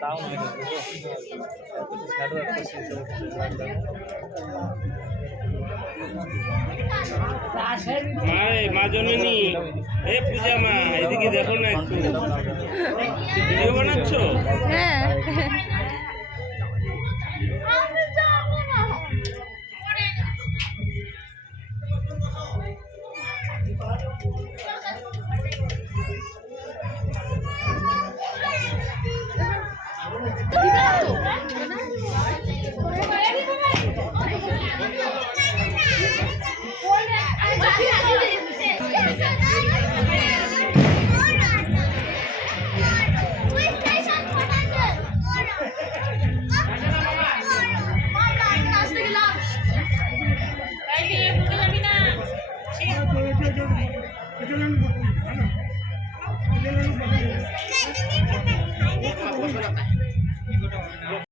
তাও নয় এ পূজা মা এদিকে দেখো না একটু। ভিডিও বানাচ্ছ? হ্যাঁ। হয়েছে